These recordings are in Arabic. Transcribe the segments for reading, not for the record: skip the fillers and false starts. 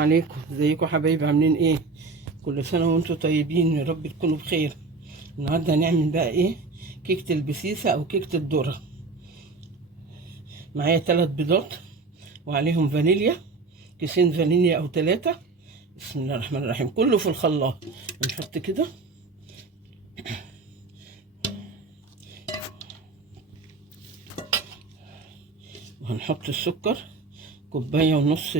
عليكم، ازيكم حبايبي؟ عاملين ايه؟ كل سنه وانتم طيبين، يا رب تكونوا بخير. النهارده هنعمل بقى ايه؟ كيكه البسيسه او كيكه الذره. معايا 3 بيضات وعليهم فانيليا، كيسين فانيليا او 3. بسم الله الرحمن الرحيم. كله في الخلاط. هنحط كده وهنحط السكر، كوبايه ونص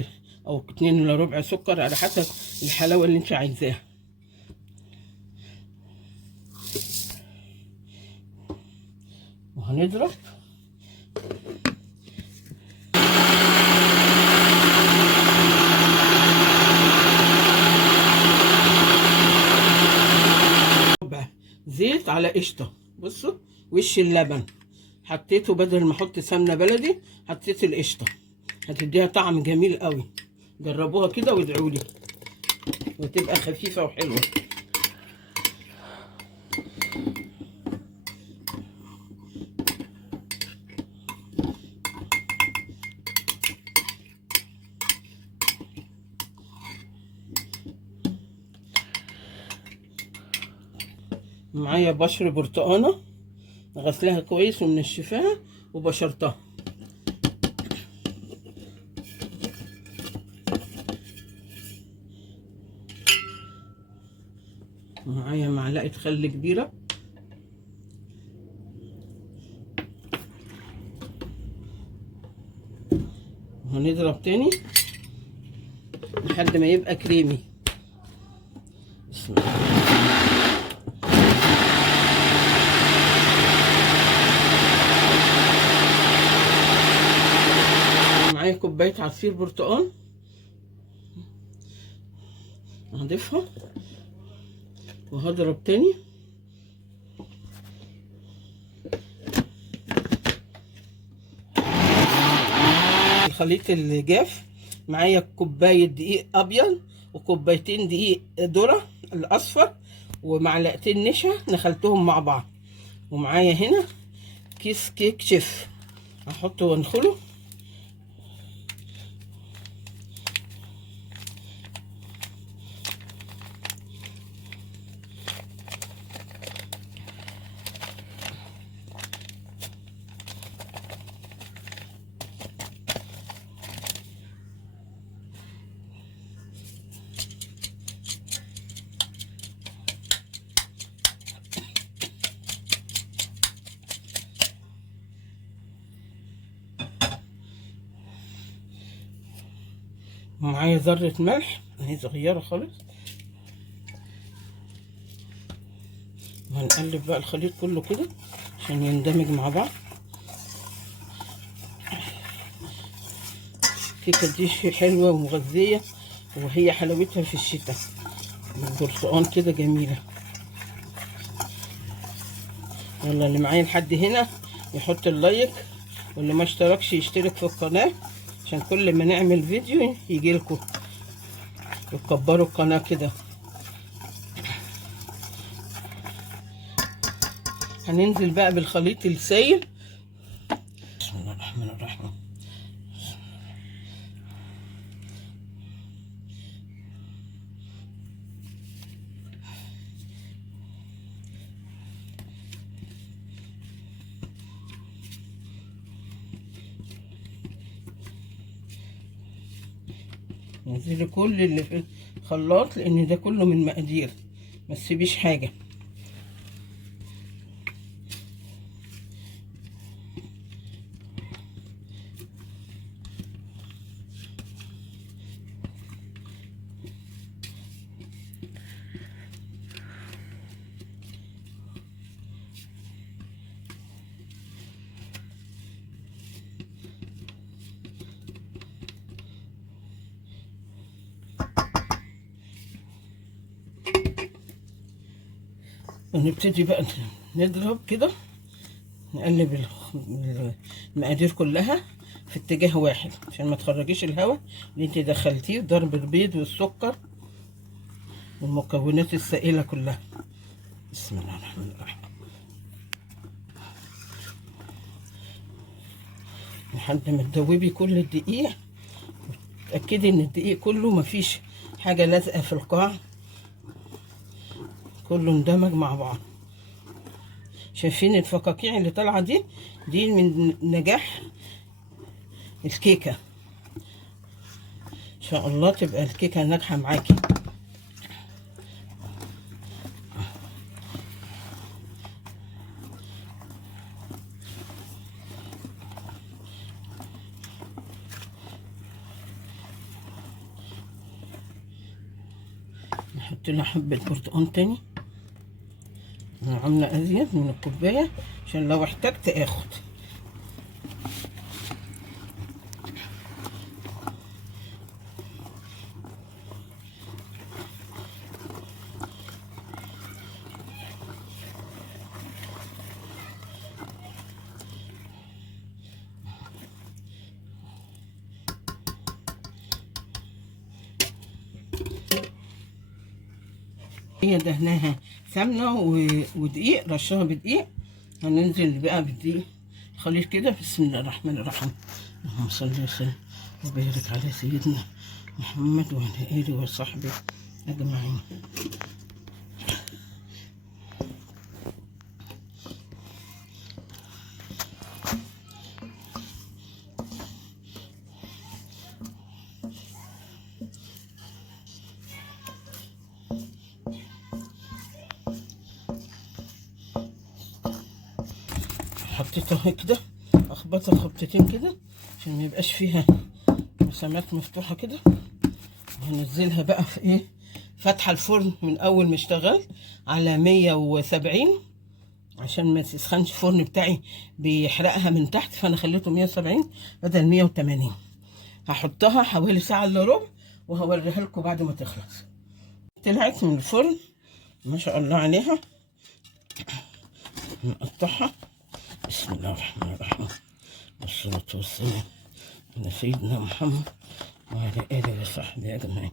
او 2 الا ربع سكر على حسب الحلاوه اللي انت عايزاها. وهنضرب زيت على قشطه. بصوا، وش اللبن حطيته بدل ما احط سمنه بلدي، حطيت القشطه، هتديها طعم جميل قوي. جربوها كده وادعوا لي، وتبقى خفيفه وحلوه. معايا بشر برتقانه غسلها كويس ومنشفاها وبشرتها. معايا معلقه خل كبيره. وهنضرب تاني لحد ما يبقى كريمي. بسم الله. معايا كوبايه عصير برتقال، هضيفها وهضرب تاني. الخليط اللي جاف معايا كوبايه دقيق ابيض وكوبايتين دقيق ذره الاصفر ومعلقتين نشا نخلتهم مع بعض. ومعايا هنا كيس كيك شيف، هحطه وانخله. ومعايا ذرة ملح اهي صغيرة خالص. وهنقلب بقى الخليط كله كده عشان يندمج مع بعض. الكيكة دي حلوة ومغذية، وهي حلاوتها في الشتاء. البرتقال كده جميلة. يلا، اللي معايا لحد هنا يحط اللايك، واللي ما اشتركش يشترك في القناة عشان كل ما نعمل فيديو يجيلكوا، وتكبروا القناة كده. هننزل بقى بالخليط السائل. بسم الله الرحمن الرحيم. نزلي كل اللي في الخلاط لان ده كله من مقادير، ما تسيبيش حاجه. ونبتدي بقى نضرب كده، نقلب المقادير كلها في اتجاه واحد عشان ما تخرجيش الهواء اللي انت دخلتيه في ضرب البيض والسكر والمكونات السائله كلها. بسم الله الرحمن الرحيم. لحد ما تدوبي كل الدقيق اتأكدي ان الدقيق كله مفيش حاجة لازقة في القاع، كله اندمج مع بعض. شايفين الفقاقيع اللي طالعة دي من نجاح الكيكة. ان شاء الله تبقى الكيكة ناجحة معاكي. نحط لها حبة برتقان تاني، انا عاملة ازيد من الكوباية عشان لو احتجت اخد. هي دهناها سمنة ودقيق، رشها بدقيق. هننزل بقى بالدقيق خليط كده. بسم الله الرحمن الرحيم. اللهم صل وسلم وبارك على سيدنا محمد وعلى آله وصحبه أجمعين. حطيتها كده، اخبطها خبطتين كده عشان ما يبقاش فيها مسامات مفتوحه كده. وهنزلها بقى في ايه، فاتحه الفرن من اول ما اشتغل على 170 عشان ما تسخنش. الفرن بتاعي بيحرقها من تحت، فانا خليته 170 بدل 180. هحطها حوالي ساعه الا ربع وهوريها لكم بعد ما تخلص. طلعت من الفرن ما شاء الله عليها. نقطعها. بسم الله الرحمن الرحيم والصلاة والسلام على سيدنا محمد وعلى آله وصحبه أجمعين.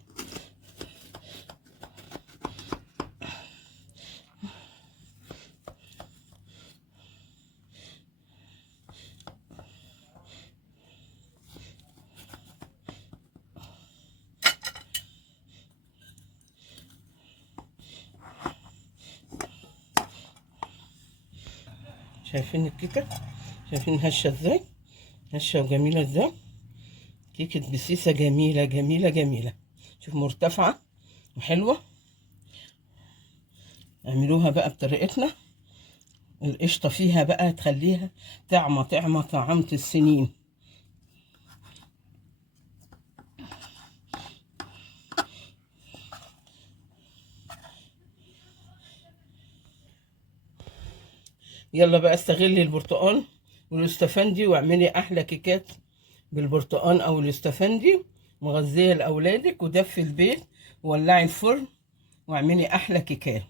شايفين الكيكة؟ شايفين هشة ازاي؟ هشة وجميلة ازاي؟ كيكة بسيسة جميلة جميلة جميلة. شوف مرتفعة وحلوة. اعملوها بقى بطريقتنا. القشطة فيها بقى تخليها طعمة طعمة السنين. يلا بقى استغلي البرتقال والاستفندي واعملي احلى كيكات بالبرتقال او الاستفندي، مغذيه لاولادك، ودفي البيت وولعي الفرن واعملي احلى كيكات.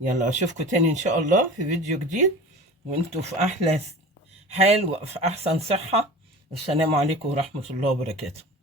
يلا اشوفكم تاني ان شاء الله في فيديو جديد وانتوا في احلى حال وفي احسن صحه. والسلام عليكم ورحمه الله وبركاته.